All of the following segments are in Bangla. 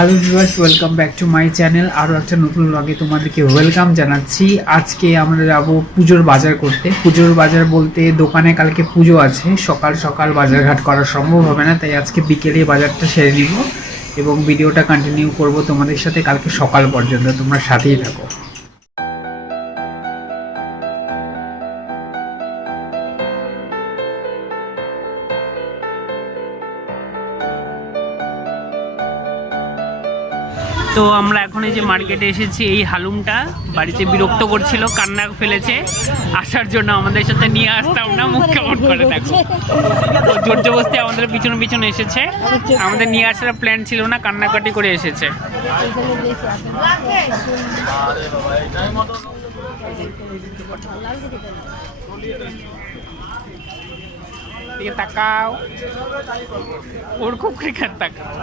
Hello viewers welcome back to my channel আরও একটা নতুন ব্লগে তোমাদেরকে ওয়েলকাম জানাচ্ছি। আজকে আমরা যাব পুজোর বাজার করতে। পুজোর বাজার বলতে দোকানে কালকে পুজো আছে। সকাল সকাল বাজারঘাট করা সম্ভব হবে না, তাই আজকে বিকেলে বাজারটা সেরে নিব এবং ভিডিওটা কন্টিনিউ করব তোমাদের সাথে কালকে সকাল পর্যন্ত। তোমরা সাথেই থাকো। তো আমরা এখন এই যে মার্কেটে এসেছি, এই হালুমটা বাড়িতে বিরক্ত করছিল, কান্না ফেলেছে। আসার জন্য আমাদের সাথে নিয়ে আসতাম না, মুখ কেমন করে দেখো। জোর জবস্তি আমাদের পিছনে পিছনে এসেছে। আমাদের নিয়ে আসার প্ল্যান ছিল না, কান্নাকাটি করে এসেছে। তাকাও। ওর খুব ক্রিকেট তাকাও।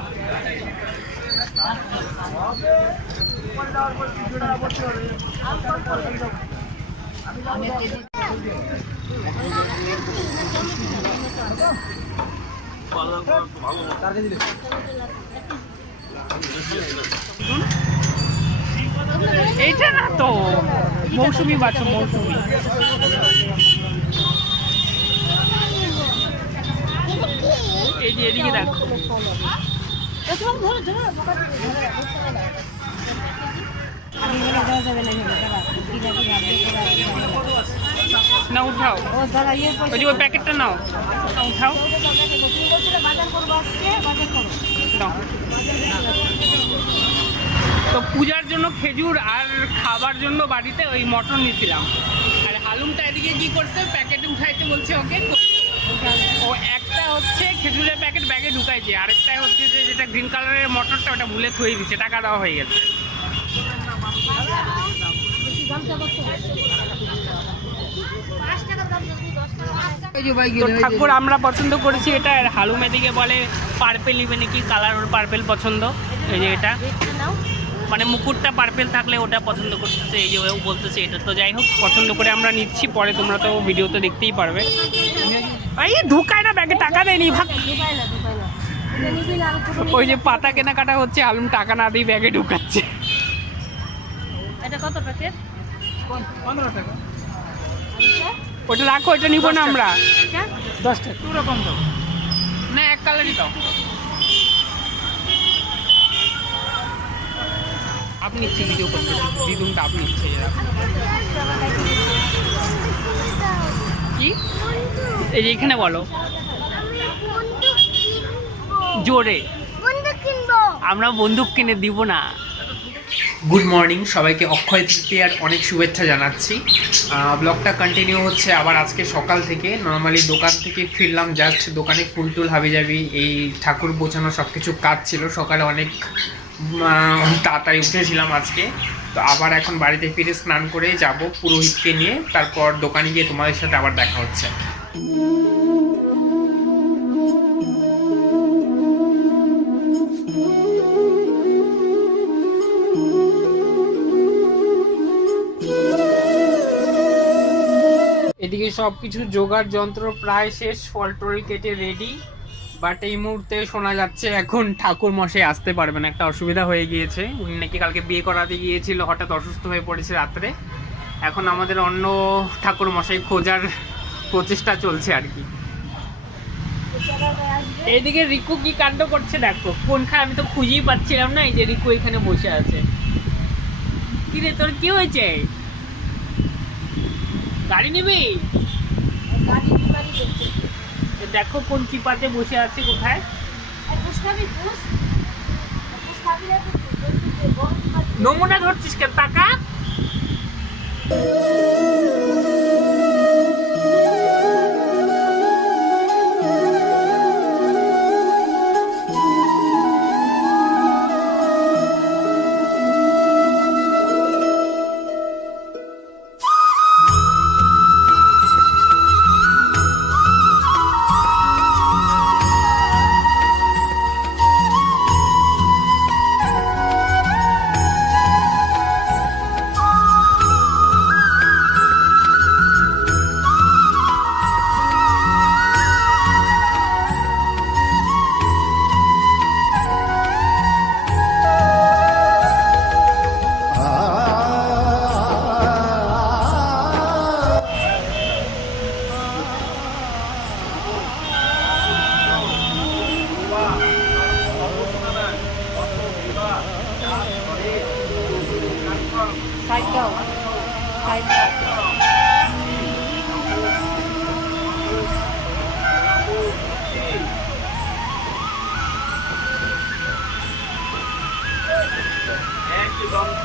এইটা না তো মৌসুমি বাছো মৌসুমি। এই যে এদিকে দেখো। না, উঠাও। ওই ওই প্যাকেটটা নাও। উঠাও। তো পূজার জন্য খেজুর আর খাবার জন্য বাড়িতে ওই মটন নিয়েছিলাম। আর হালুমটা এদিকে কি করছে? প্যাকেটে উঠাইতে বলছে ওকে। ও একটা হচ্ছে খেজুরের প্যাকেট ব্যাগে ঢুকাইছে, আরেকটা হচ্ছে যে যেটা গ্রিন কালারের মটরটা ওটা ভুলে থয়ে দিচ্ছে টাকা দেওয়া হয়ে গেছে। ঠাকুর, আমরা পছন্দ করেছি এটা হালুম এদিকে বলে পার্পেল নিবে নাকি কালার ওর পার্পেল পছন্দ? এই যে এটা। মানে মুকুটটা পার্পেল থাকলে ওটা পছন্দ করতেছে এই যে ও বলতেছে এটা। তো যাই হোক পছন্দ করে আমরা নিচ্ছি পরে তোমরা তো ভিডিও তো দেখতেই পারবে। এই ঢুকায় না ব্যাগে টাকা দেয়নি ভাগ। ওই যে পাতা কেনাকাটা হচ্ছে আলুম টাকা না দিয়ে ব্যাগে ঢুকাচ্ছে। এটা কত প্যাকেট পনেরো টাকা। ওটা রাখো ওটা নিবো না আমরা। দশটা দু রকম দাও। না এক কালারই দাও। নিচ্ছে ভিডিও করতেছি দিদুনটা আপনি নিচ্ছে কি? এই যে এখানে বলো। জোরে। আমরা বন্দুক কিনে দিব না। গুড মর্নিং সবাইকে অক্ষয় তৃতীয়ার অনেক শুভেচ্ছা জানাচ্ছি। ব্লগটা কন্টিনিউ হচ্ছে আবার আজকে সকাল থেকে। নর্মালি দোকান থেকে ফিরলাম জাস্ট দোকানে ফুল টুল হাবি যাবি এই ঠাকুর বোঝানো সব কিছু কাজ ছিল। সকালে অনেক তাড়াতাড়ি উঠেছিলাম আজকে। তো আবার এখন বাড়িতে ফিরে স্নান করে যাব পুরোহিতকে নিয়ে। তারপর দোকানে গিয়ে তোমাদের সাথে আবার দেখা হচ্ছে। এদিকে সব কিছু জোগাড় যন্ত্র প্রায় শেষ ফল টল কেটে রেডি বাট এই মুহূর্তে শোনা যাচ্ছে এখন ঠাকুর মশাই আসতে পারবেন। একটা অসুবিধা হয়ে গিয়েছে। উনি নাকি কালকে বিয়ে করাতে গিয়েছিল, হঠাৎ অসুস্থ হয়ে পড়েছে রাত্রে। এখন আমাদের অন্য ঠাকুর মশাই খোঁজার প্রচেষ্টা চলছে আর কি। এইদিকে রিকু কি কাণ্ড করছে দেখো। কোনখানে আমি তো খুঁজেই পাচ্ছিলাম না, এই যে রিকু এখানে বসে আছে। কি রে, তোর কি হয়েছে? গাড়ি নিবি? এ দেখো কোন চিপাতে বসে আছে কোথায়। নমুনা ধরছিস কেন টাকা?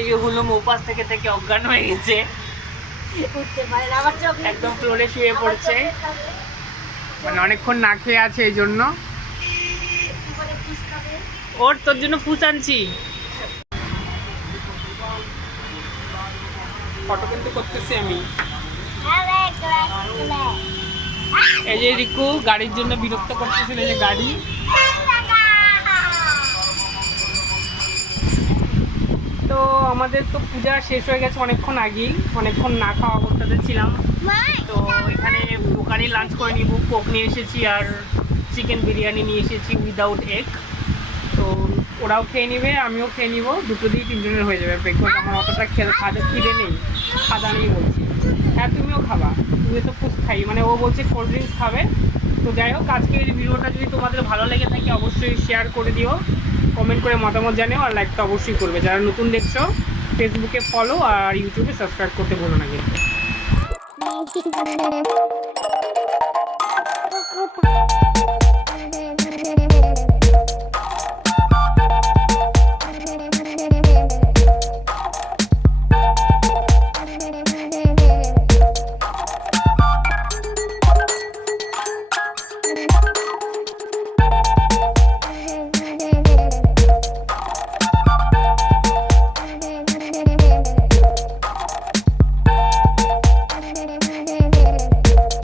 এদিকে হুলুম উপাস থেকে থেকে অজ্ঞান হয়ে গেছে। একদম ফ্লোরে শুয়ে পড়ছে। মানে অনেকক্ষণ না খেয়ে আছে এই জন্য। ওর তোর জন্য পুষ আনছি। ফটো কিন্তু করতেছি আমি। এই যে রিকু গাড়ির জন্য বিরক্ত করতেছিল যে গাড়ি। তো আমাদের তো পূজা শেষ হয়ে গেছে অনেকক্ষণ আগেই। অনেকক্ষণ না খাওয়া অবস্থাতে ছিলাম। তো এখানে দোকানে লাঞ্চ করে নিব। কোক নিয়ে এসেছি আর চিকেন বিরিয়ানি নিয়ে এসেছি উইদাউট এগ তো ওরাও খেয়ে নিবে, আমিও খেয়ে নিব। দুটো দিয়ে তিনজনের হয়ে যাবে ব্রেকফাস্ট আমার অতটা খেতে খাদে খিদে নেই। খাদা নেই বলছি। হ্যাঁ তুমিও খাবা। তুমি তো ফুস খাই মানে ও বলছে কোল্ড ড্রিঙ্কস খাবে। তো যাই হোক, আজকের ভিডিওটা যদি তোমাদের ভালো লেগে থাকে, অবশ্যই শেয়ার করে দিও। কমেন্ট করে মতামত জানিও আর লাইক তো অবশ্যই করবে। যারা নতুন দেখছ ফেসবুকে ফলো আর ইউটিউবে সাবস্ক্রাইব করতে ভুলো না কিন্তু।